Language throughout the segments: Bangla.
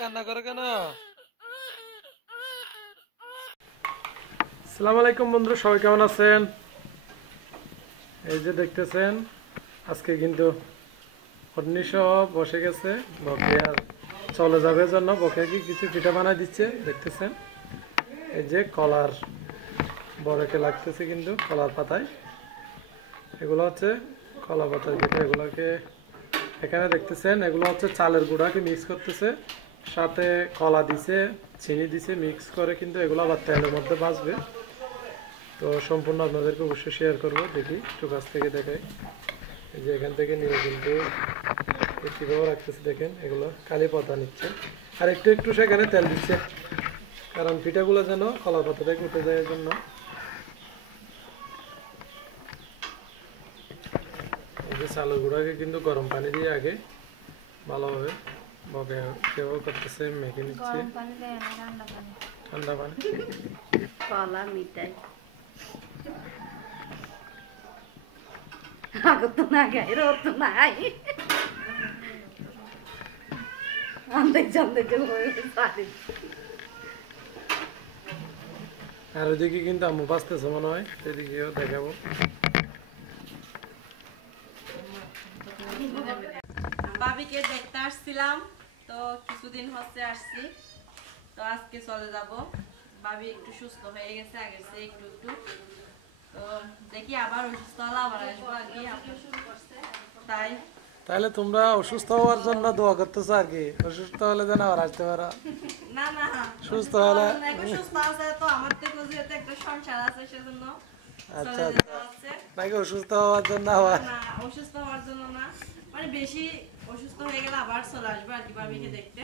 কান্না করে কেন? আসসালামু আলাইকুম বন্ধুরা, সবাই কেমন আছেন? এই যে দেখতেছেন আজকে কিন্তু অগ্নি সব বসে গেছে। বকে আর চলে যাবে জন্য বকে কি কিছু পিঠা বানাই দিচ্ছে দেখতেছেন। এই যে কলার বড়কে লাগতেছে কিন্তু কলার পাতায়, এগুলো হচ্ছে কলা পাতার পিঠা। এগুলোকে এখানে দেখতেছেন, এগুলো হচ্ছে চালের গুঁড়াকে মিক্স করতেছে, সাথে কলা দিছে, চিনি দিছে, মিক্স করে কিন্তু এগুলো আবার তেলের মধ্যে ভাজবে। তো সম্পূর্ণ আপনাদেরকে অবশ্যই শেয়ার করবো, দেখি একটু কাছ থেকে দেখাই। এই যে এখান থেকে নিয়ে কিন্তু কীভাবে রাখতেছে দেখেন, এগুলো কালি পাতা নিচ্ছে আর একটু একটু সেখানে তেল দিচ্ছে, কারণ পিঠাগুলো যেন কলা পাতা থেকে উঠে যায় এর জন্য। এই যে চালের গুঁড়াকে কিন্তু গরম পানি দিয়ে আগে ভালোভাবে বকে কেউ করতেছে, মেখে নিচ্ছে। ঠান্ডা পানি কলা মিঠাই আগত না গাই রত নাই আন্দে জানতে যে হয়ে সারি। আর ওইদিকে কিন্তু আম্মু বাঁচতেছে মনে হয়, সেদিকেও দেখাবো। ভাবিকে দেখতে আসছিলাম, তো কিছুদিন হচ্ছে আসছি, তো আজকে চলে যাব। ভাবি একটু সুস্থ হয়ে গেছে আগের চেয়ে একটু একটু, তো দেখি আবার অসুস্থ হলে আবার আসবো আর কি। তাই তাহলে তোমরা অসুস্থ হওয়ার জন্য দোয়া করতেছো আর কি, অসুস্থ হলে যেন আবার আসতে পারো। না না, সুস্থ হলে এখন সুস্থ আছে তো, আমার থেকে যেহেতু একটা সংসার আছে সেজন্য আচ্ছা চলে যেতে আচ্ছা, হচ্ছে। নাকি অসুস্থ হওয়ার জন্য আবার? না, অসুস্থ হওয়ার জন্য না, মানে বেশি অসুস্থ হয়ে গেলে আবার চলে আসবো আর কি ভাবিকে দেখতে।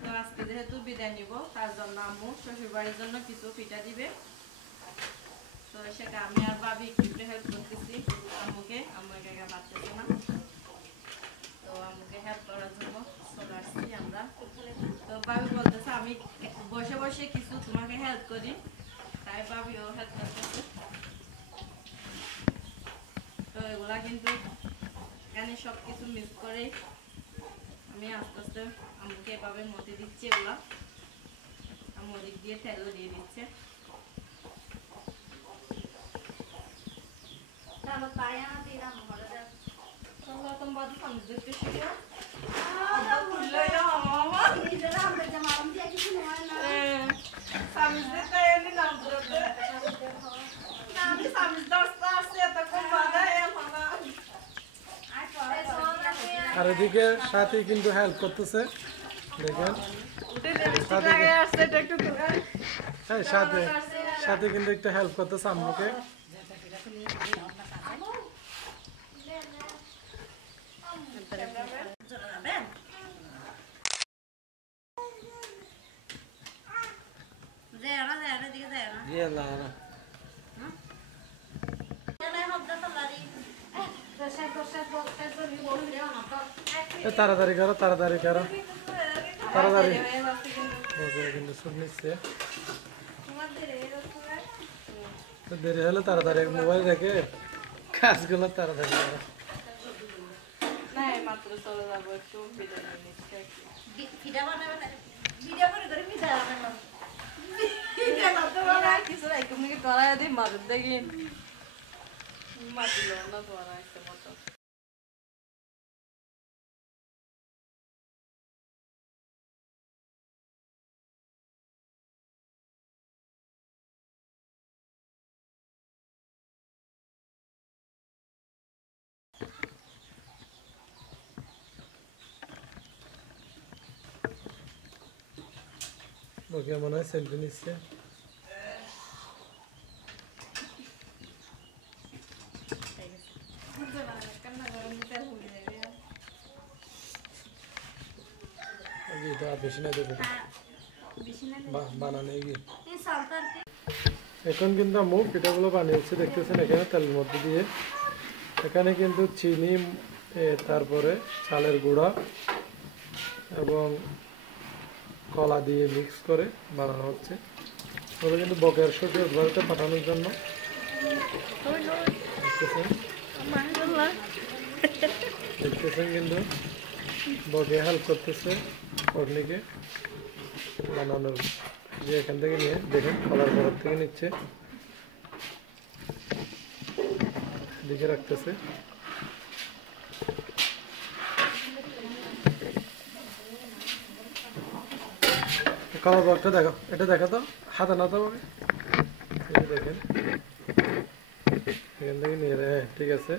তো আজকে যেহেতু বিদায় নিব, তার জন্য আম্মু শ্বশুর বাড়ির জন্য কিছু পিঠা দিবে, তো সেটা আমি আর ভাবি একটু হেল্প করতেছি আম্মুকে। আম্মু একা পারতেছে না, তো আম্মুকে হেল্প করার জন্য চলে আসছি আমরা। তো ভাবি বলতেছে আমি বসে বসে কিছু তোমাকে হেল্প করি, তাই ভাবিও হেল্প করতেছে। তো এগুলা কিন্তু এখানে সব কিছু মিক্স করে আমি আস্তে আস্তে আম্মুকে এভাবে মতে দিচ্ছি। এগুলা আম্মু দিক দিয়ে তেলও দিয়ে দিচ্ছে। আর এদিকে সাথী কিন্তু হেল্প করতেছে দেখেন, হ্যাঁ সাথে সাথে কিন্তু একটু হেল্প করতেছে আম্মুকে। তাড়াতাড়ি করো, তাড়াতাড়ি করো, তাড়াতাড়ি। ওকে কিন্তু শুট নিচ্ছে, দেরি হলে তাড়াতাড়ি মোবাইল রেখে কাজগুলো তাড়াতাড়ি করো। ওকে মনে হয় সেলফি নিচ্ছে। বেশি না দেবে বানানো গিয়ে এখন কিন্তু আম্মু পিঠাগুলো বানিয়েছে দেখতেছেন, এখানে তেলের মধ্যে দিয়ে। এখানে কিন্তু চিনি, তারপরে চালের গুঁড়া এবং কলা দিয়ে মিক্স করে বানানো হচ্ছে। ওগুলো কিন্তু বকের শ্বশুর বাড়িতে পাঠানোর জন্য দেখতেছেন কিন্তু বকে হেল্প করতেছে। কর্নিকে বানানোর যে এখান থেকে নিয়ে দেখেন কলার বহর থেকে নিচ্ছে, দিকে রাখতেছে। কলার বহরটা দেখো, এটা দেখো তো, হাতে না তো দেখেন এখান থেকে নিয়ে, হ্যাঁ ঠিক আছে।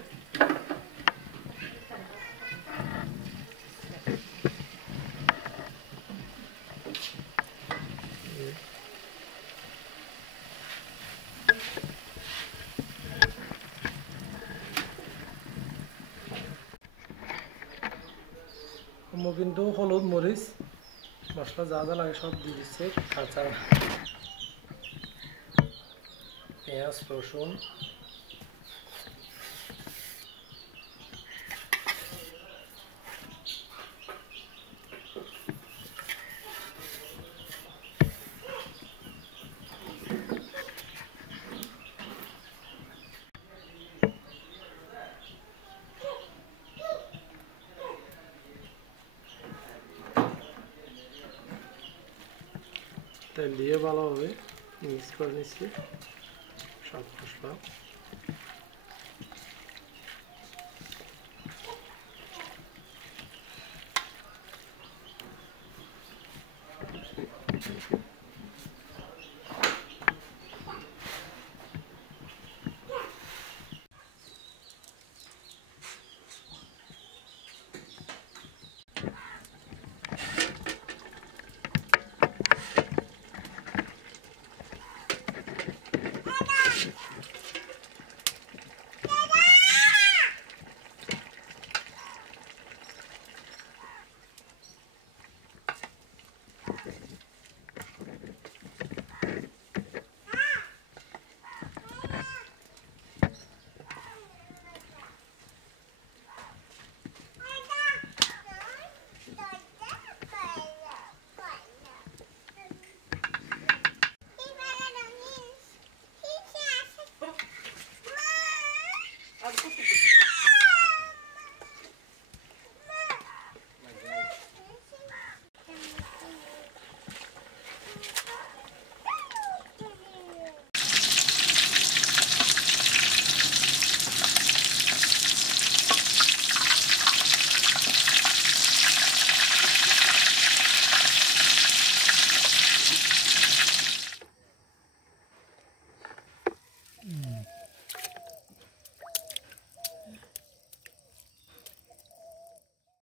কিন্তু হলুদ মরিচ মশলা যা যা লাগে সব দিয়ে দিচ্ছে, কাঁচা পেঁয়াজ রসুন তেল দিয়ে ভালোভাবে মিক্স করে নিচ্ছি সব মশলা।